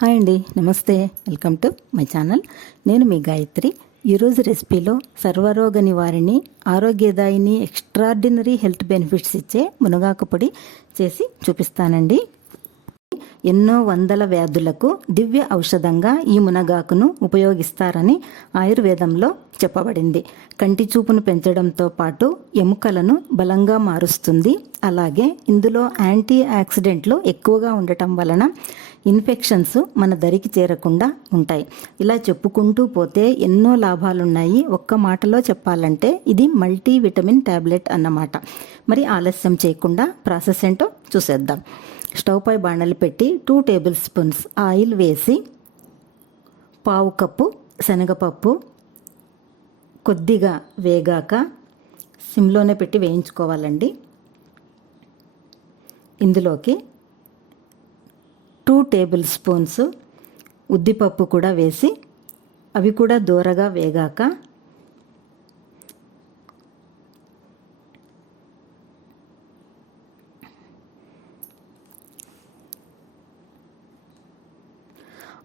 Hi అండి, నమస్తే. Welcome to my channel. నేను మీ గాయత్రి. ఈరోజు రెసిపీలో సర్వరోగ నివారిణి, ఆరోగ్యదాయిని, ఎక్స్ట్రాడినరీ హెల్త్ బెనిఫిట్స్ ఇచ్చే మునగాకు పొడి చేసి చూపిస్తానండి. ఎన్నో వందల వ్యాధులకు దివ్య ఔషధంగా ఈ మునగాకును ఉపయోగిస్తారని ఆయుర్వేదంలో చెప్పబడింది. కంటి చూపును పెంచడంతో పాటు ఎముకలను బలంగా మారుస్తుంది. అలాగే ఇందులో యాంటీ ఆక్సిడెంట్లు ఎక్కువగా ఉండటం వలన ఇన్ఫెక్షన్స్ మన దరికి చేరకుండా ఉంటాయి. ఇలా చెప్పుకుంటూ పోతే ఎన్నో లాభాలున్నాయి. ఒక్క మాటలో చెప్పాలంటే ఇది మల్టీ విటమిన్ ట్యాబ్లెట్ అన్నమాట. మరి ఆలస్యం చేయకుండా ప్రాసెస్ ఏంటో చూసేద్దాం. స్టవ్ పై బాణలు పెట్టి 2 టేబుల్ స్పూన్స్ ఆయిల్ వేసి 1/2 కప్పు శనగపప్పు కొద్దిగా వేగాక సిమ్లోనే పెట్టి వేయించుకోవాలండి. ఇందులోకి 2 టేబుల్ స్పూన్స్ ఉద్దిపప్పు కూడా వేసి అవి కూడా దోరగా వేగాక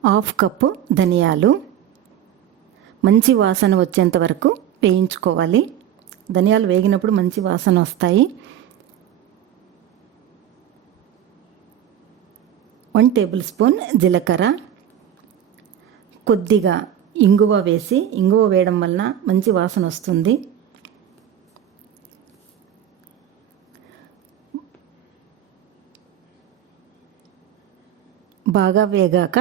హాఫ్ కప్పు ధనియాలు మంచి వాసన వచ్చేంత వరకు వేయించుకోవాలి. ధనియాలు వేగినప్పుడు మంచి వాసన వస్తాయి. 1 టేబుల్ స్పూన్ జీలకర్ర, కొద్దిగా ఇంగువ వేసి, ఇంగువ వేయడం వలన మంచి వాసన వస్తుంది. బాగా వేగాక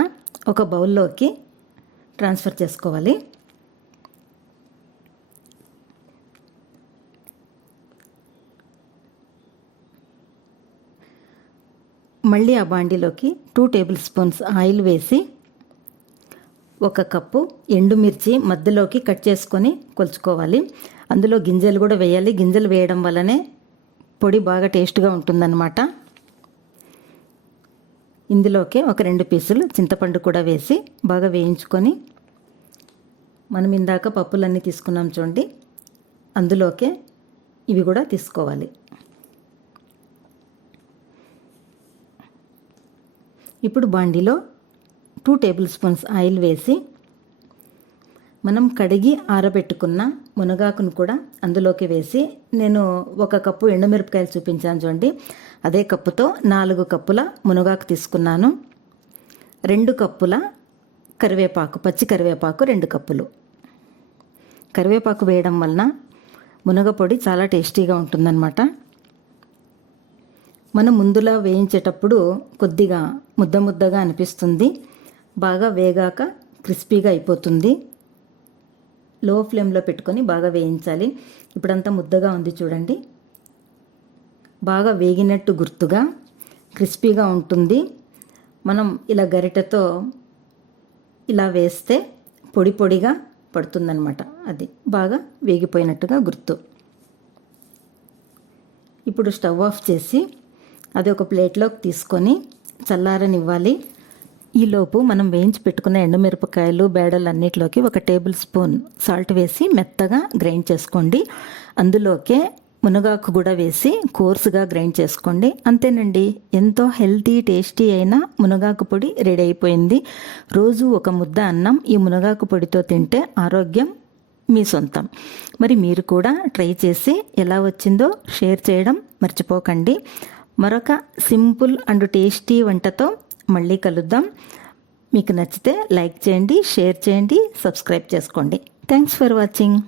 ఒక బౌల్లోకి ట్రాన్స్ఫర్ చేసుకోవాలి. మళ్ళీ ఆ బాండీలోకి 2 టేబుల్ స్పూన్స్ ఆయిల్ వేసి 1 కప్పు ఎండుమిర్చి మధ్యలోకి కట్ చేసుకొని కొలుచుకోవాలి. అందులో గింజలు కూడా వేయాలి. గింజలు వేయడం వల్లనే పొడి బాగా టేస్ట్గా ఉంటుందన్నమాట. ఇందులోకి ఒక 2 పీసులు చింతపండు కూడా వేసి బాగా వేయించుకొని, మనం ఇందాక పప్పులన్నీ తీసుకున్నాం చూడండి, అందులోకే ఇవి కూడా తీసుకోవాలి. ఇప్పుడు బాండీలో 2 టేబుల్ స్పూన్స్ ఆయిల్ వేసి మనం కడిగి ఆరబెట్టుకున్న మునగాకును కూడా అందులోకి వేసి, నేను 1 కప్పు ఎండుమిరపకాయలు చూపించాను చూడండి, అదే కప్పుతో 4 కప్పుల మునగాకు తీసుకున్నాను. 2 కప్పుల కరివేపాకు, పచ్చి కరివేపాకు 2 కప్పులు. కరివేపాకు వేయడం వలన మునగపొడి చాలా టేస్టీగా ఉంటుందన్నమాట. మనం ముందులా వేయించేటప్పుడు కొద్దిగా ముద్దగా అనిపిస్తుంది. బాగా వేగాక క్రిస్పీగా అయిపోతుంది. లో ఫ్లేమ్లో పెట్టుకొని బాగా వేయించాలి. ఇప్పుడంతా ముద్దగా ఉంది చూడండి, బాగా వేగినట్టు గుర్తుగా క్రిస్పీగా ఉంటుంది. మనం ఇలా గరిటెతో ఇలా వేస్తే పొడి పొడిగా పడుతుందన్నమాట. అది బాగా వేగిపోయినట్టుగా గుర్తు. ఇప్పుడు స్టవ్ ఆఫ్ చేసి అది ఒక ప్లేట్లోకి తీసుకొని చల్లారనివ్వాలి. ఈలోపు మనం వేయించి పెట్టుకున్న ఎండుమిరపకాయలు, బేడలు అన్నిటిలోకి 1 టేబుల్ స్పూన్ సాల్ట్ వేసి మెత్తగా గ్రైండ్ చేసుకోండి. అందులోకే మునగాకు కూడా వేసి కోర్సుగా గ్రైండ్ చేసుకోండి. అంతేనండి, ఎంతో హెల్తీ టేస్టీ అయిన మునగాకు పొడి రెడీ అయిపోయింది. రోజు 1 ముద్ద అన్నం ఈ మునగాకు పొడితో తింటే ఆరోగ్యం మీ సొంతం. మరి మీరు కూడా ట్రై చేసి ఎలా వచ్చిందో షేర్ చేయడం మర్చిపోకండి. మరొక సింపుల్ అండ్ టేస్టీ వంటతో మళ్ళీ కలుద్దాం. మీకు నచ్చితే లైక్ చేయండి, షేర్ చేయండి, సబ్స్క్రైబ్ చేసుకోండి. Thanks for watching.